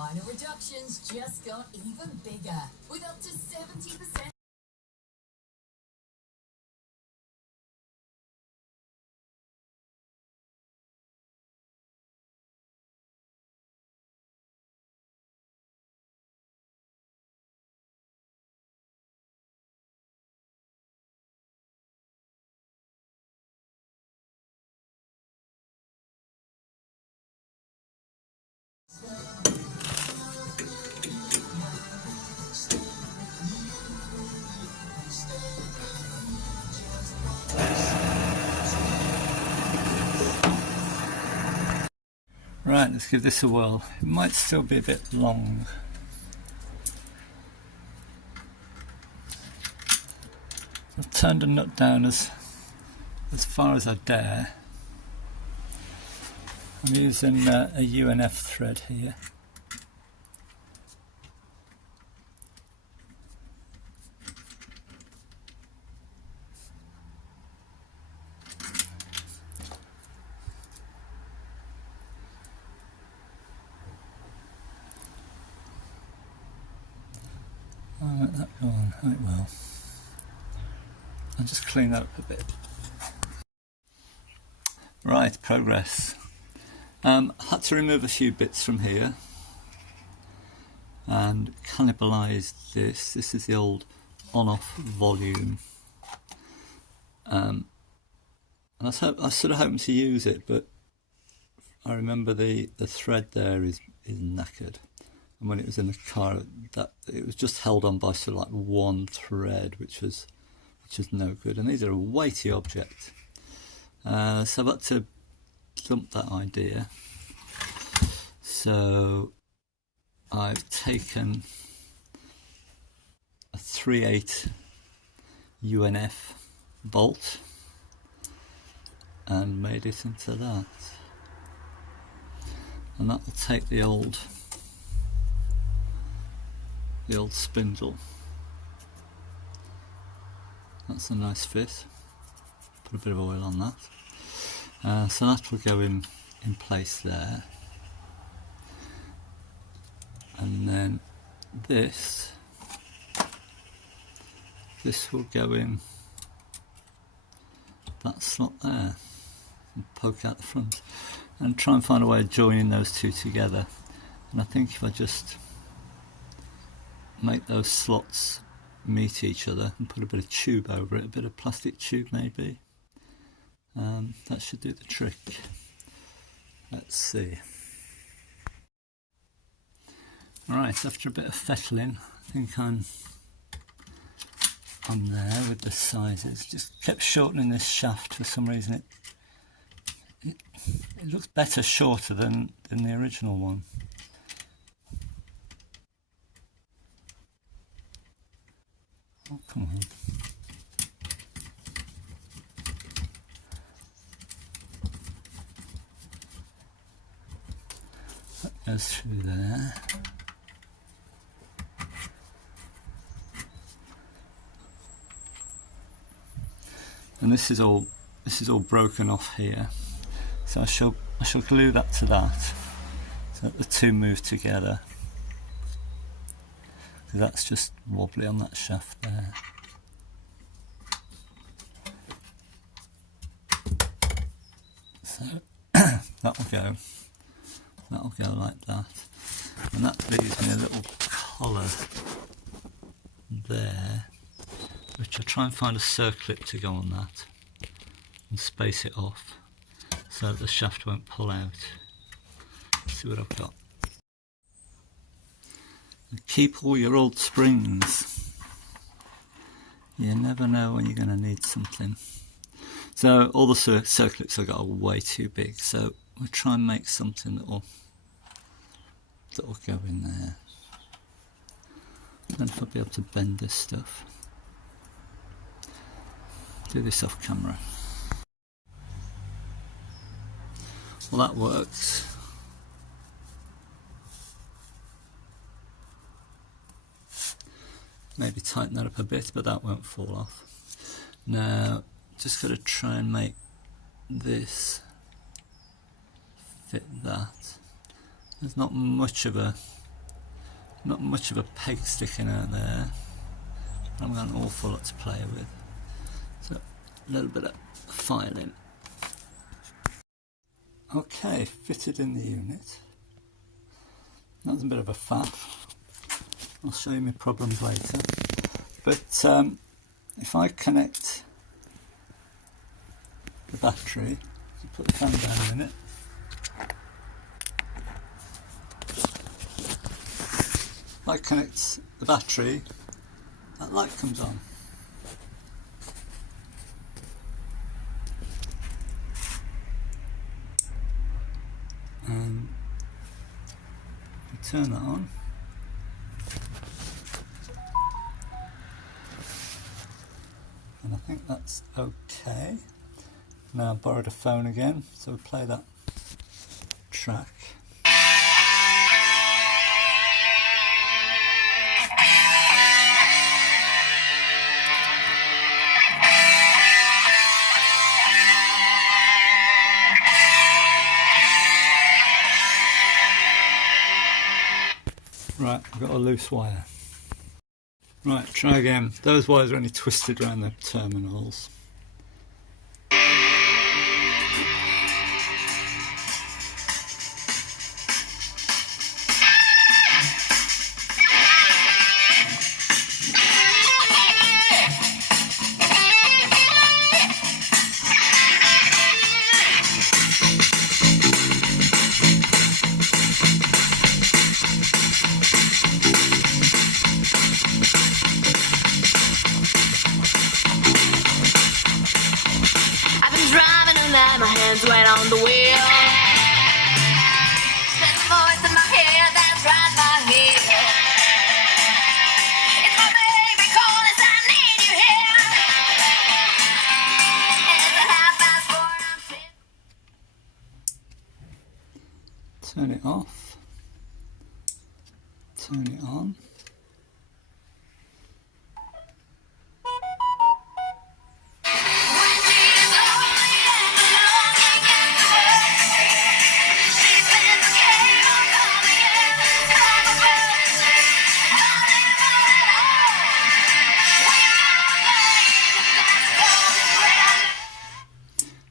Final reductions just got even bigger, with up to 70%. Right, let's give this a whirl. It might still be a bit long. I've turned the nut down as far as I dare. I'm using a UNF thread here. I'll let that go on, right, well. I'll just clean that up a bit. Right, progress. I had to remove a few bits from here and cannibalise this. This is the old on-off volume. And I was sort of hoping to use it, but I remember the thread there is knackered. And when it was in the car, it was just held on by sort of like one thread, which was no good. And these are a weighty object, so I've had to dump that idea. So I've taken a 3/8 UNF bolt and made it into that, and that will take the old spindle. That's a nice fit. Put a bit of oil on that. So that will go in place there. And then this will go in that slot there and poke out the front, and try and find a way of joining those two together. And I think if I just make those slots meet each other and put a bit of tube over it, a bit of plastic tube maybe, that should do the trick. Let's see. Right, after a bit of fettling, I think I'm there with the sizes. Just kept shortening this shaft for some reason. It looks better shorter than the original one. Oh, come on. That goes through there. And this is all broken off here. So I shall glue that to that, so that the two move together. That's just wobbly on that shaft there. So that'll go like that, and that leaves me a little collar there, which I'll try and find a circlip to go on that and space it off so that the shaft won't pull out. Let's see what I've got. Keep all your old springs. You never know when you're going to need something. So all the circlips I got are way too big, so we'll try and make something that will go in there. I don't know if I'll be able to bend this stuff. Do this off camera. Well, that works. Maybe tighten that up a bit, but that won't fall off. Now, just got to try and make this fit that. There's not much of a Not much of a peg sticking out there. I've got an awful lot to play with. So a little bit of filing. Okay, fitted in the unit. That was a bit of a faff. I'll show you my problems later. But if I connect the battery, put the fan down a minute. If I connect the battery, that light comes on. And we turn that on. And I think that's okay. Now I borrowed a phone again, so we'll play that track. Right, I've got a loose wire. Right, try again. Those wires are only twisted around the terminals. My hands went on the wheel. There's a voice in my head that's right my heel. It's my baby calling, I need you here. It's 4:30. Turn it off. Turn it on.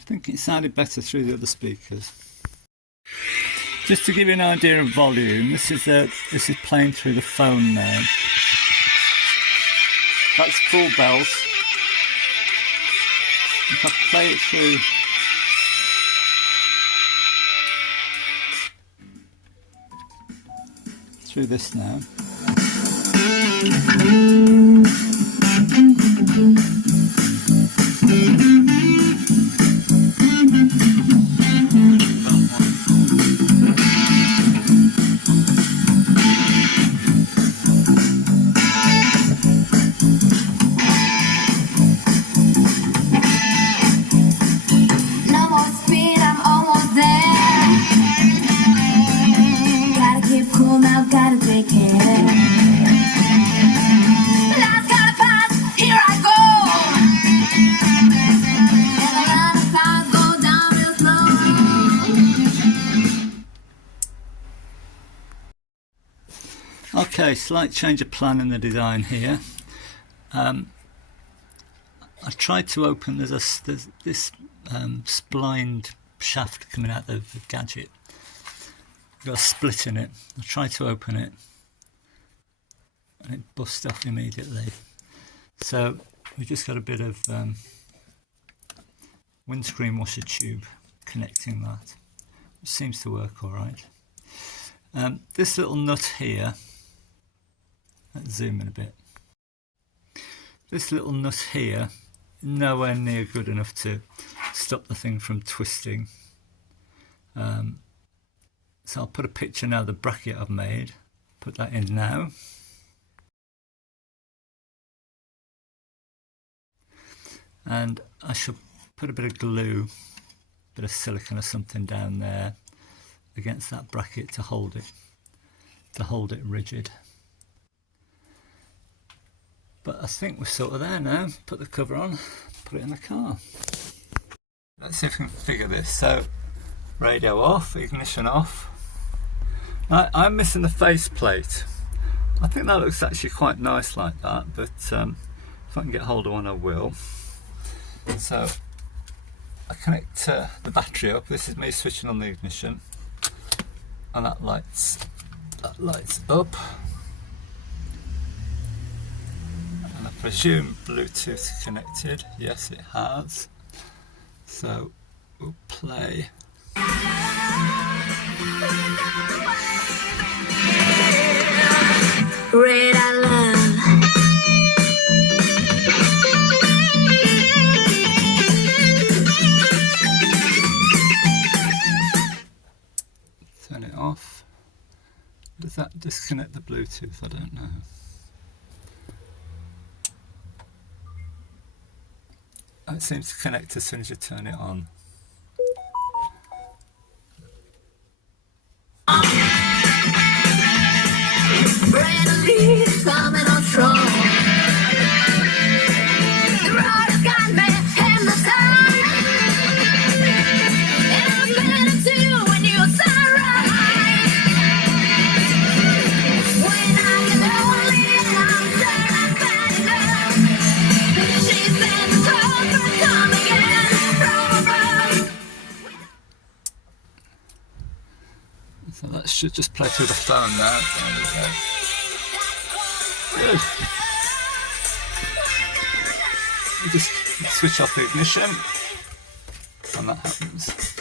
I think it sounded better through the other speakers. Just to give you an idea of volume, this is playing through the phone now. That's full bells. If I play it through this now. Okay, slight change of plan in the design here. I tried to open, there's this splined shaft coming out of the gadget. Got a split in it. I tried to open it and it busted off immediately. So we just got a bit of windscreen washer tube connecting that, which seems to work all right. This little nut here, let's zoom in a bit. This little nut here, nowhere near good enough to stop the thing from twisting. So I'll put a picture now of the bracket I've made, put that in now. And I shall put a bit of glue, a bit of silicone or something down there against that bracket to hold it rigid. But I think we're sort of there now. Put the cover on, put it in the car. Let's see if we can figure this. So, radio off, ignition off. I'm missing the faceplate. I think that looks actually quite nice like that, but if I can get hold of one I will. So I connect the battery up. This is me switching on the ignition, and that lights up. And I presume Bluetooth connected. Yes, it has. So we'll play. Red I love. Turn it off. Does that disconnect the Bluetooth? I don't know. It seems to connect as soon as you turn it on. Brand new coming on strong. The road has got me hypnotized. And I'm spinning too when you're sunrise. When I get lonely and I'm sure I'm bad enough. She sends the call for come again from above. So that should just play through the phone now. There we go. Good. You just switch off the ignition, and that happens.